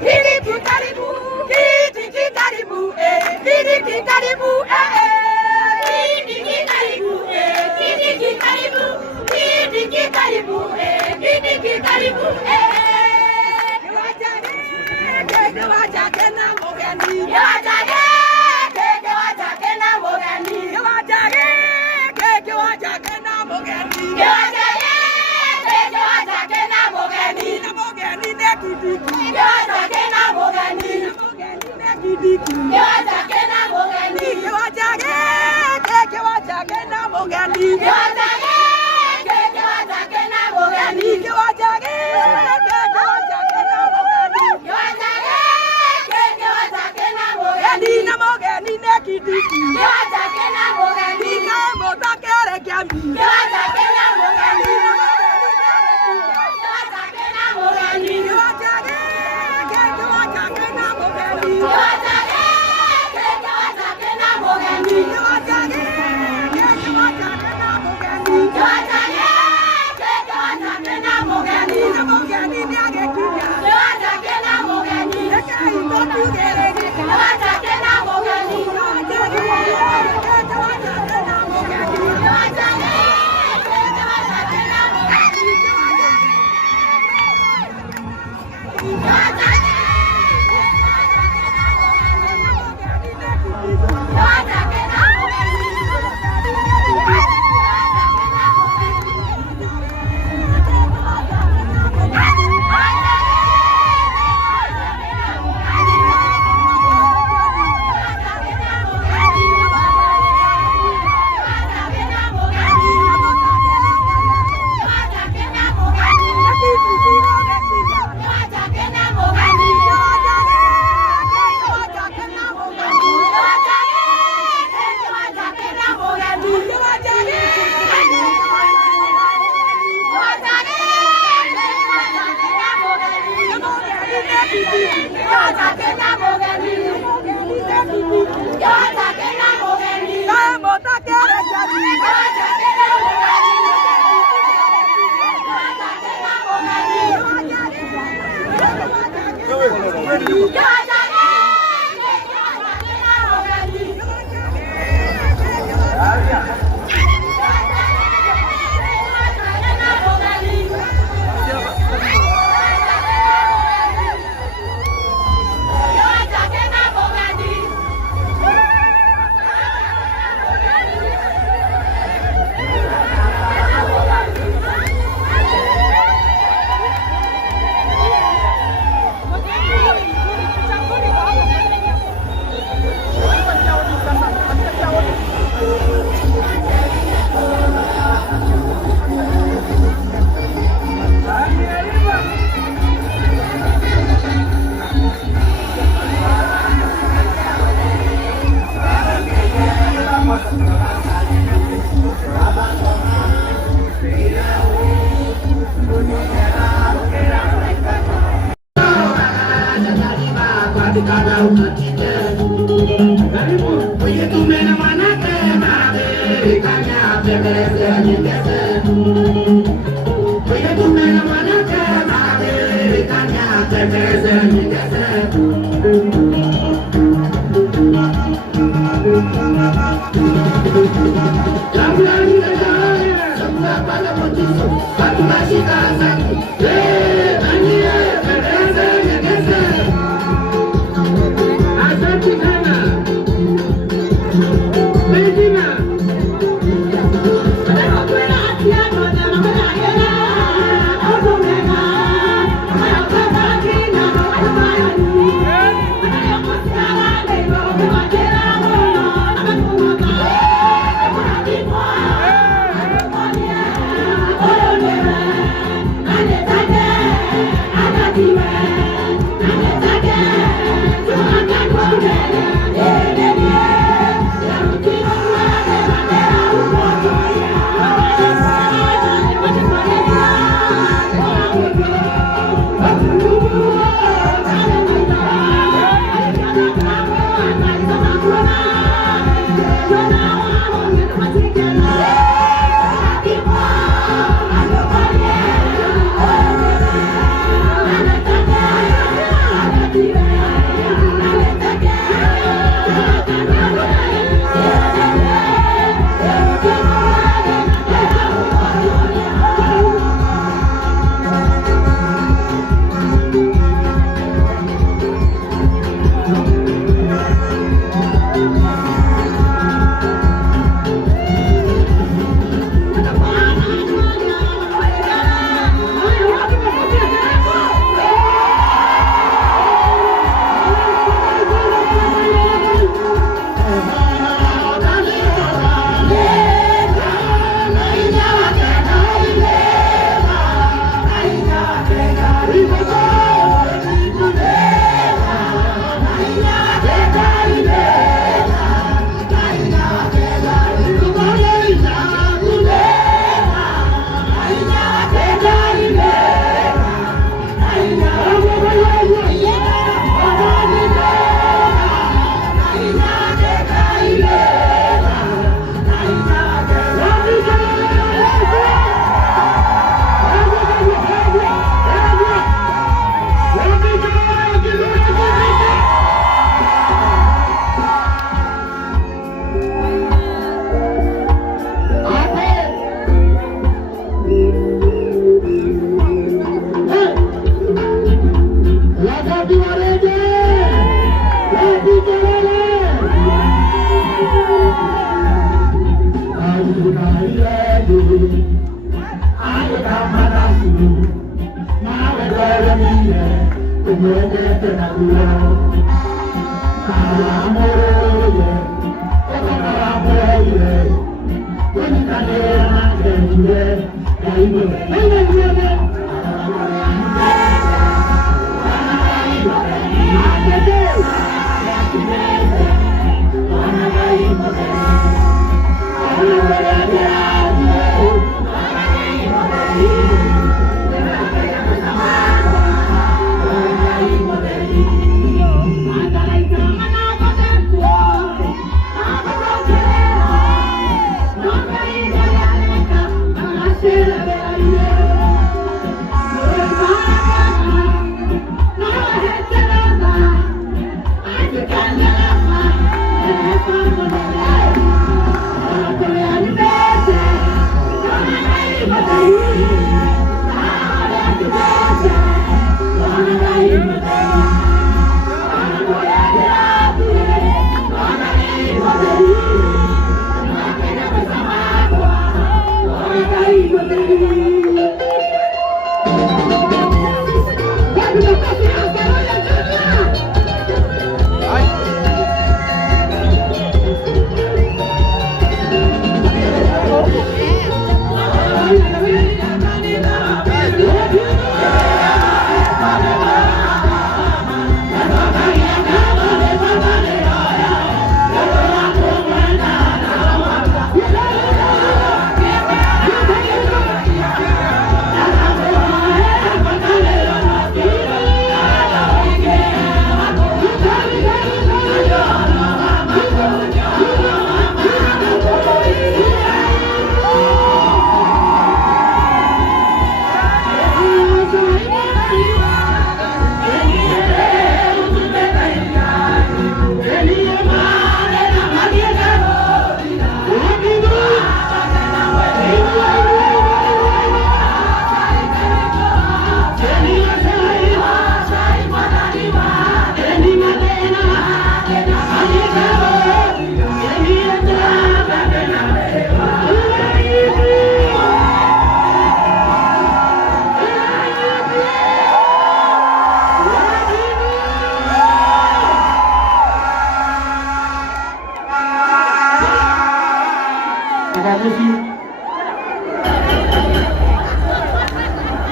Hidiki karibu, hidiki karibu, hidiki karibu, hidiki karibu, hidiki karibu, hidiki karibu, hidiki karibu, Gewajake na mogeni, gewajake na mogeni, gewajake na mogeni, gewajake na mogeni, na mogeni ne kidiki, gewajake na mogeni, na mogeni ne kidiki, gewajake na mogeni, gewajake na mogeni, gewajake na mogeni, gewajake na mogeni ne kidiki, gewajake na mogeni, kamo takere kiambi, gewajake na mogeni, gewajake na mogeni, gewajake na mogeni, gewajake na mogeni, gewajake na mogeni, na mogeni ne agekiya, gewajake na mogeni, ekai to tugere, gewajake na mogeni, gewajake na mogeni,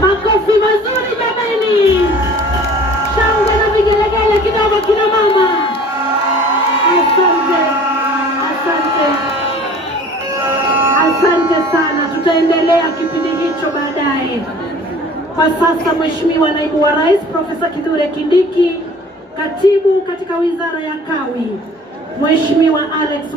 Makofi mazuri jamani. Shangwe na vigelegele kidogo kina mama. Asante. Asante. Asante sana. Tutaendelea kipindi hicho baadaye. Kwa sasa Mheshimiwa Naibu wa Rais Profesa Kithure Kindiki, Katibu katika Wizara ya Kawi, Mheshimiwa Alex